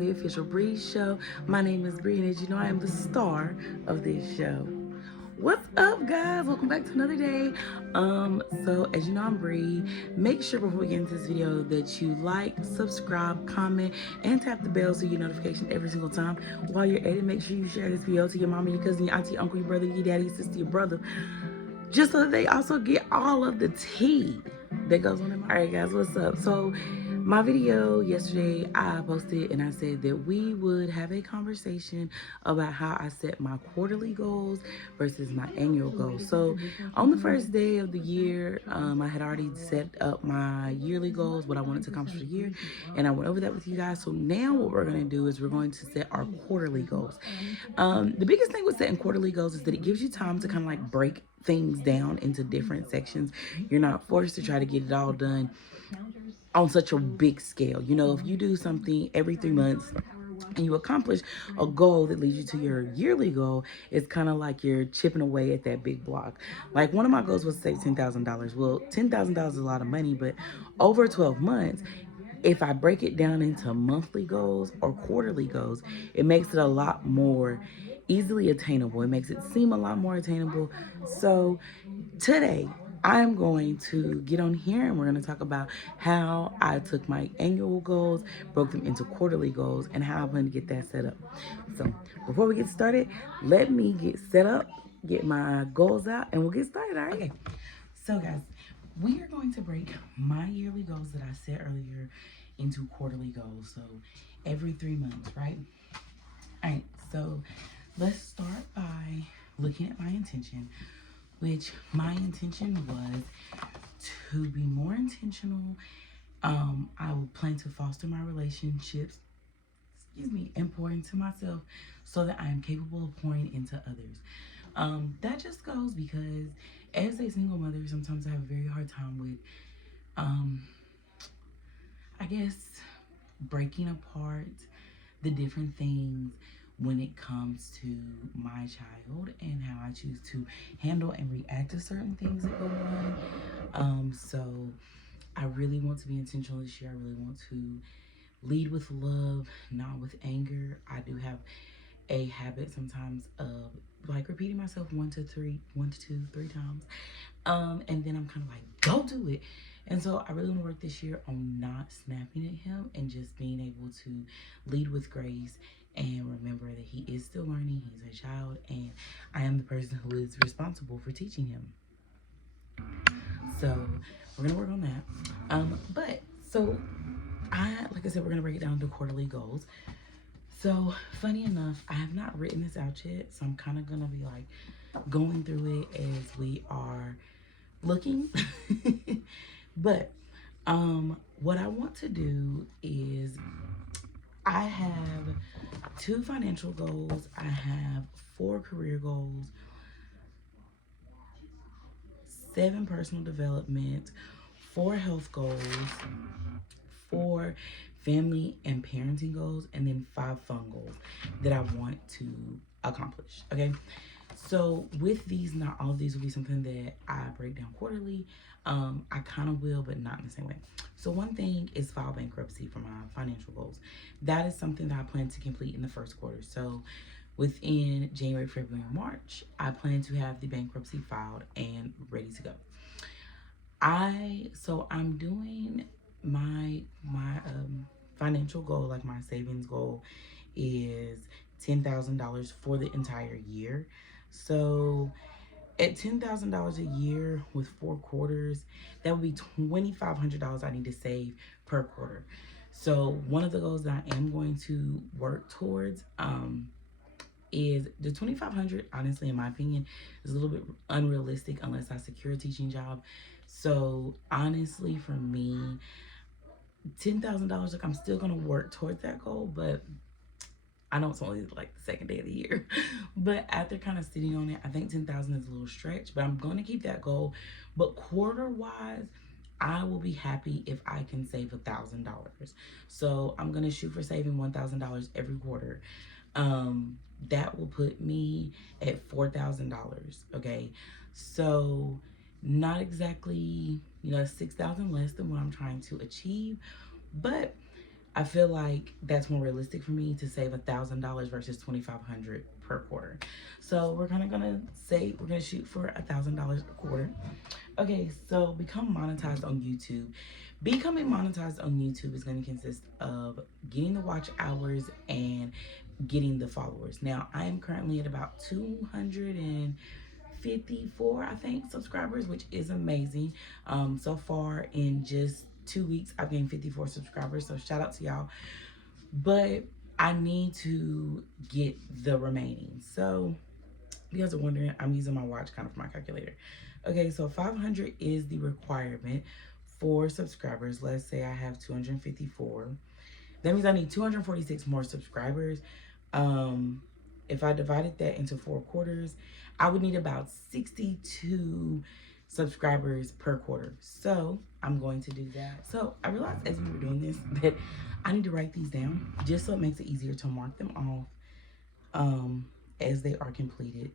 the Official Bree Show. My name is Bree, and as you know, I am the star of this show. What's up, guys? Welcome back to another day. So as you know, I'm Bree. Make sure before we get into this video that you like, subscribe, comment, and tap the bell so you get notifications every single time. While you're at it, make sure you share this video to your mama, your cousin, your auntie, your uncle, your brother, your daddy, your sister, your brother, just so that they also get all of the tea that goes on in my. All right, guys, what's up? So my video yesterday, I posted and I said that we would have a conversation about how I set my quarterly goals versus my annual goals. So on the first day of the year, I had already set up my yearly goals, what I wanted to accomplish for the year, and I went over that with you guys. So now what we're going to do is we're going to set our quarterly goals. The biggest thing with setting quarterly goals is that it gives you time to kind of like break things down into different sections. You're not forced to try to get it all done on such a big scale. You know, if you do something every 3 months and you accomplish a goal that leads you to your yearly goal, it's kind of like you're chipping away at that big block. Like one of my goals was to save $10,000. Well, $10,000 is a lot of money, but over 12 months, if I break it down into monthly goals or quarterly goals, it makes it a lot more easily attainable. It makes it seem a lot more attainable. So today, I'm going to get on here and we're going to talk about how I took my annual goals, broke them into quarterly goals, and how I'm going to get that set up. So before we get started, let me get set up, get my goals out, and we'll get started, all right? Okay, so guys, we are going to break my yearly goals that I set earlier into quarterly goals. So every 3 months, right? All right, so let's start by looking at my intention, which my intention was to be more intentional. I will plan to foster my relationships, and pour into myself so that I am capable of pouring into others. That just goes because as a single mother, sometimes I have a very hard time with, I guess, breaking apart the different things when it comes to my child and how I choose to handle and react to certain things that go on. So I really want to be intentional this year. I really want to lead with love, not with anger. I do have a habit sometimes of like repeating myself 1 to 2, 3 times. And then I'm kind of like, go do it. And so I really want to work this year on not snapping at him and just being able to lead with grace and remember that he is still learning. He's a child and I am the person who is responsible for teaching him. So we're going to work on that. Like I said, we're going to break it down to quarterly goals. So funny enough, I have not written this out yet. So I'm kind of going to be like going through it as we are looking. But what I want to do is I have 2 financial goals. I have 4 career goals, 7 personal development, 4 health goals, 4 family and parenting goals, and then 5 fun goals that I want to accomplish. Okay. So with these, not all of these will be something that I break down quarterly. I kind of will, but not in the same way. So one thing is file bankruptcy for my financial goals. That is something that I plan to complete in the first quarter. So within January, February, and March, I plan to have the bankruptcy filed and ready to go. I'm doing my financial goal, like my savings goal is $10,000 for the entire year. So at $10,000 a year with 4 quarters, that would be $2,500 I need to save per quarter. So one of the goals that I am going to work towards is the $2,500. Honestly, in my opinion, is a little bit unrealistic unless I secure a teaching job. So honestly, for me, $10,000, like I'm still gonna work towards that goal, but I know it's only like the second day of the year. But after kind of sitting on it, I think 10,000 is a little stretch, but I'm gonna keep that goal. But quarter wise, I will be happy if I can save $1,000. So I'm gonna shoot for saving $1,000 every quarter. That will put me at $4,000. Okay, so not exactly, $6,000 less than what I'm trying to achieve, but I feel like that's more realistic for me to save $1,000 versus $2,500 per quarter. So we're kind of gonna say we're gonna shoot for $1,000 a quarter. Okay, so become monetized on YouTube. Becoming monetized on YouTube is going to consist of getting the watch hours and getting the followers. Now, I am currently at about 254, I think, subscribers, which is amazing. So far in just 2 weeks, I've gained 54 subscribers. So shout out to y'all. But I need to get the remaining. So if you guys are wondering, I'm using my watch kind of for my calculator. Okay, so 500 is the requirement for subscribers. Let's say I have 254. That means I need 246 more subscribers. If I divided that into 4 quarters, I would need about 62 subscribers per quarter. So I'm going to do that. So I realized as we were doing this that I need to write these down just so it makes it easier to mark them off as they are completed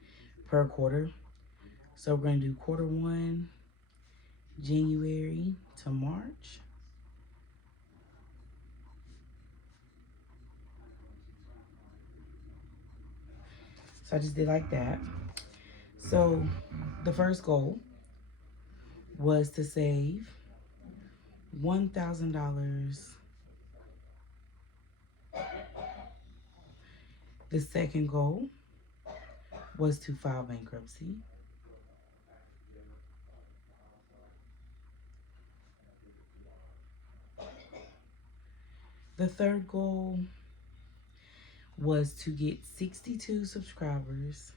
per quarter. So we're going to do quarter 1, January to March. So I just did like that. So the first goal was to save $1,000. The second goal was to file bankruptcy. The third goal was to get 62 subscribers.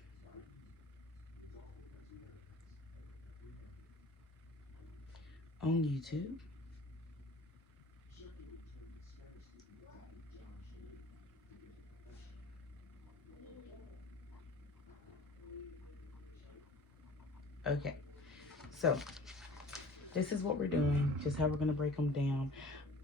On YouTube. Okay, so this is what we're doing, just how we're gonna break them down.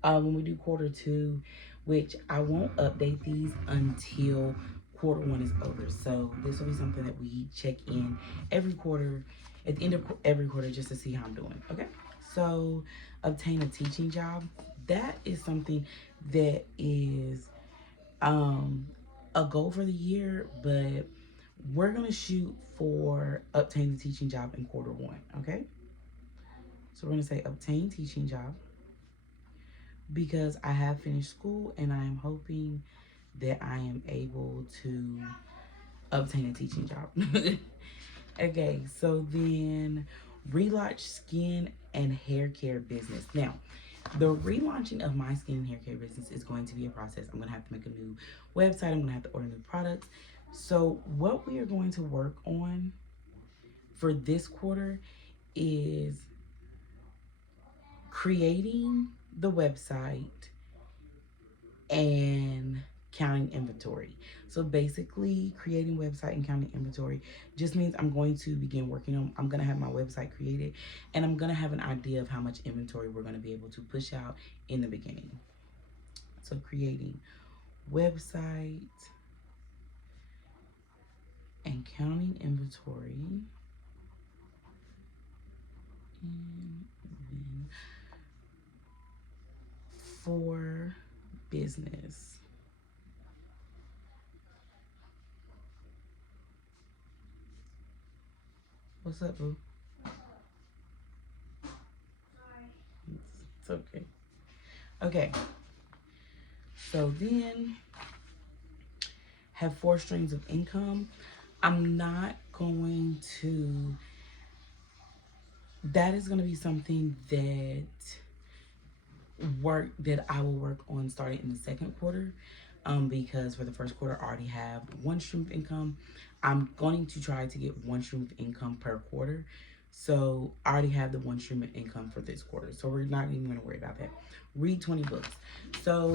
When we do quarter 2, which I won't update these until quarter 1 is over. So this will be something that we check in every quarter, at the end of every quarter, just to see how I'm doing. Okay, so obtain a teaching job. That is something that is a goal for the year, but we're gonna shoot for obtain the teaching job in quarter 1. Okay, so we're gonna say obtain teaching job, because I have finished school and I am hoping that I am able to obtain a teaching job. Okay, so then relaunch skin and hair care business. Now, the relaunching of my skin and hair care business is going to be a process. I'm going to have to make a new website. I'm going to have to order new products. So what we are going to work on for this quarter is creating the website and counting inventory. So basically creating website and counting inventory just means I'm going to begin working on, I'm going to have my website created and I'm going to have an idea of how much inventory we're going to be able to push out in the beginning. So creating website and counting inventory. And then for business. What's up, boo? It's okay. Okay. So then have 4 streams of income. I'm not going to, that is going to be something that I will work on starting in the second quarter. Because for the first quarter I already have 1 stream of income. I'm going to try to get 1 stream of income per quarter. So I already have the 1 stream of income for this quarter. So we're not even going to worry about that. Read 20 books. So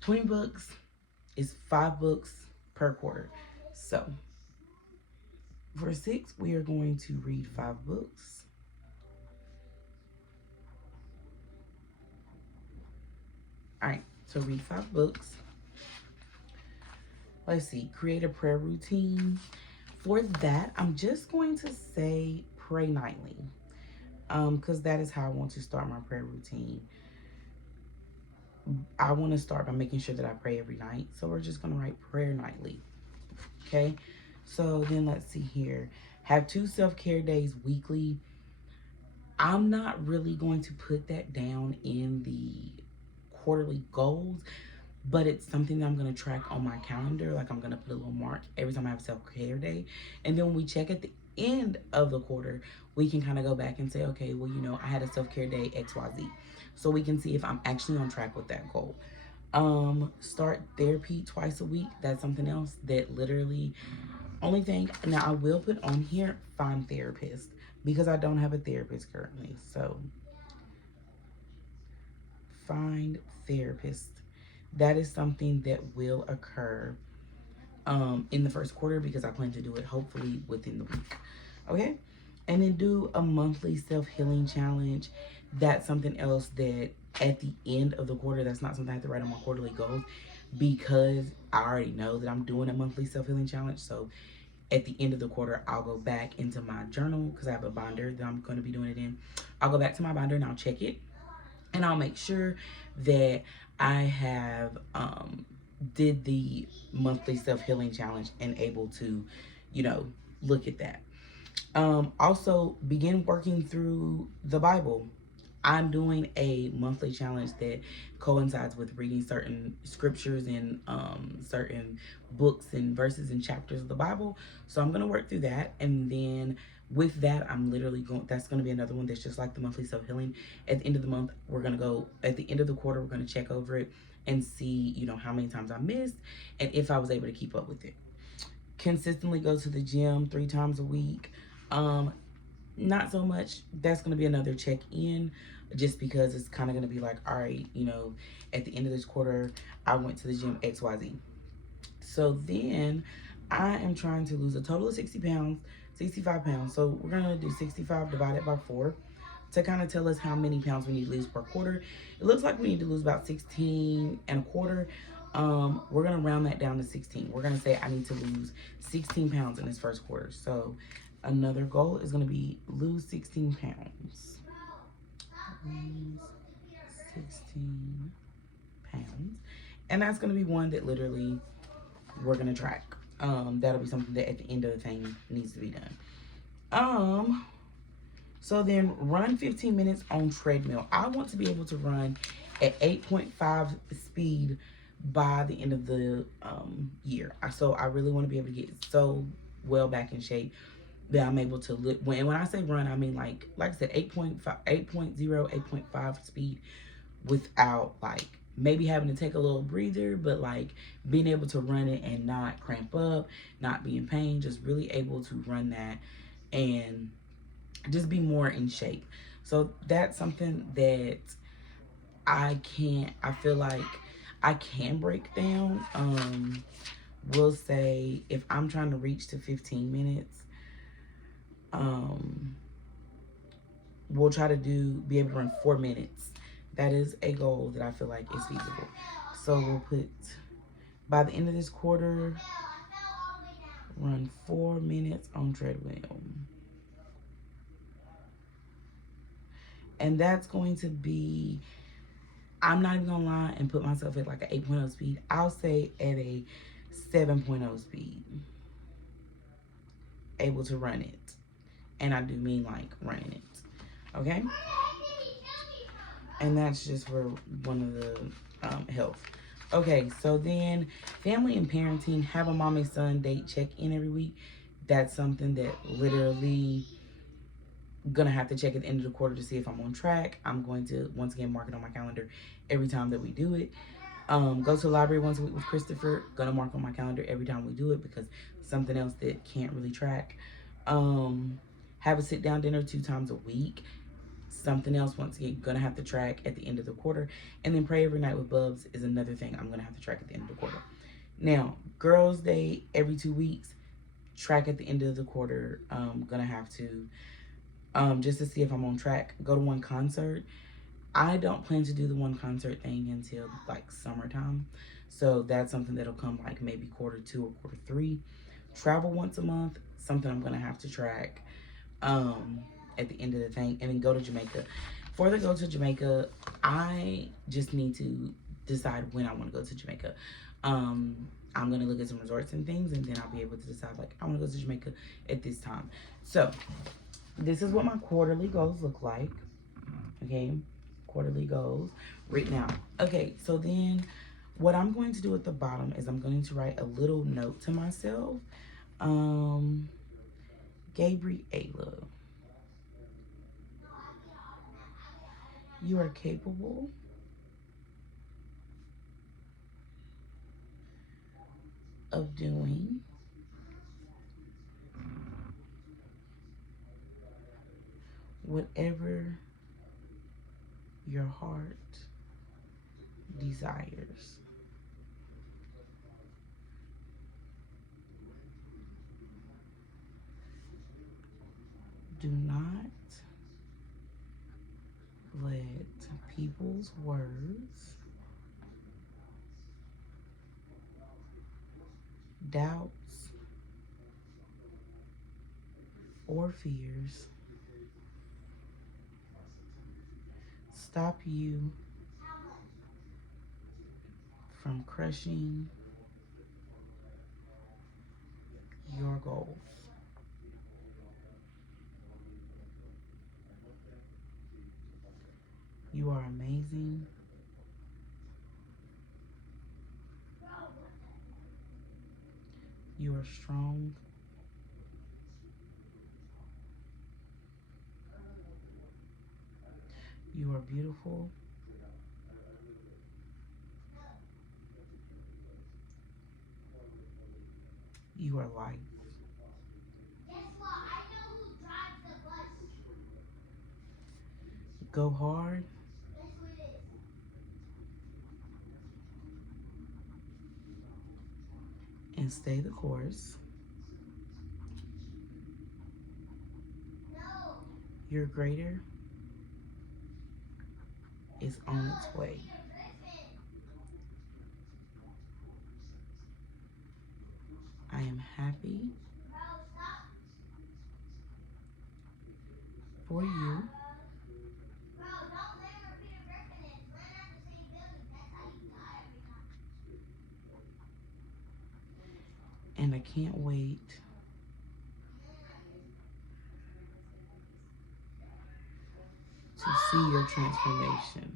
20 books is 5 books per quarter. So for 6, we are going to read 5 books. All right, so read 5 books. Let's see, create a prayer routine. For that, I'm just going to say pray nightly, because that is how I want to start my prayer routine. I want to start by making sure that I pray every night. So we're just going to write prayer nightly. Okay. So then let's see here. Have 2 self-care days weekly. I'm not really going to put that down in the quarterly goals, but it's something that I'm going to track on my calendar. Like, I'm going to put a little mark every time I have self-care day. And then when we check at the end of the quarter, we can kind of go back and say, okay, well, I had a self-care day XYZ. So we can see if I'm actually on track with that goal. Start therapy twice a week. That's something else that literally, only thing, now I will put on here, find therapist, because I don't have a therapist currently. So find therapist. That is something that will occur in the first quarter, because I plan to do it hopefully within the week. Okay. And then do a monthly self-healing challenge. That's something else that at the end of the quarter, that's not something I have to write on my quarterly goals, because I already know that I'm doing a monthly self-healing challenge. So at the end of the quarter, I'll go back into my journal, because I have a binder that I'm going to be doing it in. I'll go back to my binder and I'll check it, and I'll make sure that I have did the monthly self-healing challenge and able to, look at that. Also, begin working through the Bible. I'm doing a monthly challenge that coincides with reading certain scriptures and certain books and verses and chapters of the Bible. So I'm going to work through that. And then with that, I'm literally going, that's going to be another one that's just like the monthly self-healing. At the end of the month, we're going to go, at the end of the quarter, we're going to check over it and see, how many times I missed and if I was able to keep up with it. Consistently go to the gym 3 times a week. Not so much. That's going to be another check-in, just because it's kind of going to be like, all right, at the end of this quarter, I went to the gym XYZ. So then I am trying to lose a total of 60 pounds, 65 pounds. So we're going to do 65 divided by 4 to kind of tell us how many pounds we need to lose per quarter. It looks like we need to lose about 16 and a quarter. We're going to round that down to 16. We're going to say I need to lose 16 pounds in this first quarter. So another goal is going to be lose 16 pounds. Lose 16 pounds. And that's going to be one that literally we're going to track. That'll be something that at the end of the thing needs to be done. So then run 15 minutes on treadmill. I want to be able to run at 8.5 speed by the end of the year. So I really want to be able to get so well back in shape that I'm able to look. When I say run, I mean like I said, 8.5, 8.0, 8.5 speed without like maybe having to take a little breather, but like being able to run it and not cramp up, not be in pain, just really able to run that and just be more in shape. So that's something that I feel like I can break down. We'll say if I'm trying to reach to 15 minutes, we'll try to be able to run 4 minutes. That is a goal that I feel like is feasible. So we'll put, by the end of this quarter, run 4 minutes on treadmill. And that's going to be, I'm not even gonna lie and put myself at like an 8.0 speed. I'll say at a 7.0 speed. Able to run it. And I do mean like running it. Okay? And that's just for one of the health. Okay, so then family and parenting, have a mommy son date check-in every week. That's something that literally gonna have to check at the end of the quarter to see if I'm on track. I'm going to once again mark it on my calendar every time that we do it. Go to the library once a week with Christopher. Gonna mark on my calendar every time we do it, because something else that can't really track. Have a sit down dinner 2 times a week. Something else, once again, gonna have to track at the end of the quarter. And then pray every night with Bubs is another thing I'm gonna have to track at the end of the quarter. Now, girls' day every 2 weeks, track at the end of the quarter. Gonna have to, just to see if I'm on track, go to one concert. I don't plan to do the one concert thing until like summertime. So that's something that'll come like maybe quarter 2 or quarter 3. Travel once a month, something I'm gonna have to track at the end of the thing. And then go to Jamaica. Before they go to Jamaica, I just need to decide when I want to go to Jamaica. I'm gonna look at some resorts and things, and then I'll be able to decide like I want to go to Jamaica at this time. So this is what my quarterly goals look like. Okay, quarterly goals written out. Okay, so then what I'm going to do at the bottom is I'm going to write a little note to myself. Gabriela, you are capable of doing whatever your heart desires. Do not let people's words, doubts, or fears stop you from crushing your goals. You are amazing. You are strong. You are beautiful. You are light. Go hard and stay the course. Your greater is on its way. I am happy for you. And I can't wait to see your transformation.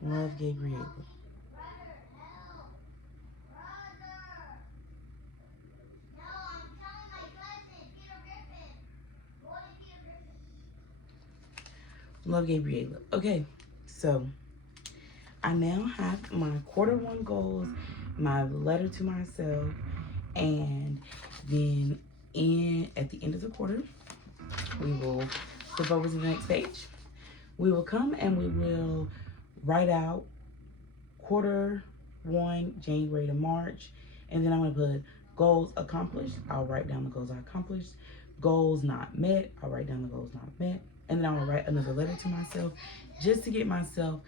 Love, Gabriela. Love, Gabriela. Okay, so I now have my Q1 goals, my letter to myself, and then at the end of the quarter, we will flip over to the next page. We will come and we will write out Q1, January to March, and then I'm gonna put goals accomplished. I'll write down the goals I accomplished. Goals not met, I'll write down the goals not met. And then I'm gonna write another letter to myself just to get myself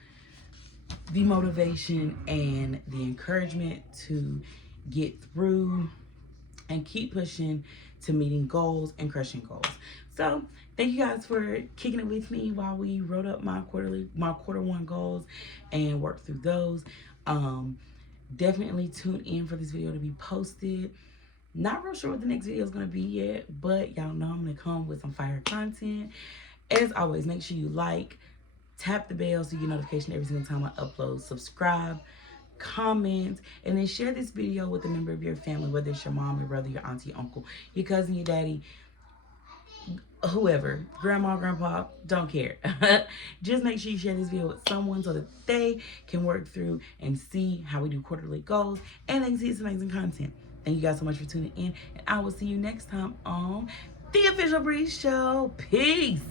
the motivation and the encouragement to get through and keep pushing to meeting goals and crushing goals. So thank you guys for kicking it with me while we wrote up my Q1 goals and worked through those. Definitely tune in for this video to be posted. Not real sure what the next video is going to be yet, but y'all know I'm going to come with some fire content. As always, make sure you like, tap the bell so you get notification every single time I upload, subscribe, comment, and then share this video with a member of your family, whether it's your mom, your brother, your auntie, your uncle, your cousin, your daddy, whoever, grandma, grandpa, don't care. Just make sure you share this video with someone so that they can work through and see how we do quarterly goals and they can see some amazing content. Thank you guys so much for tuning in, and I will see you next time on The Official Bree Show. Peace.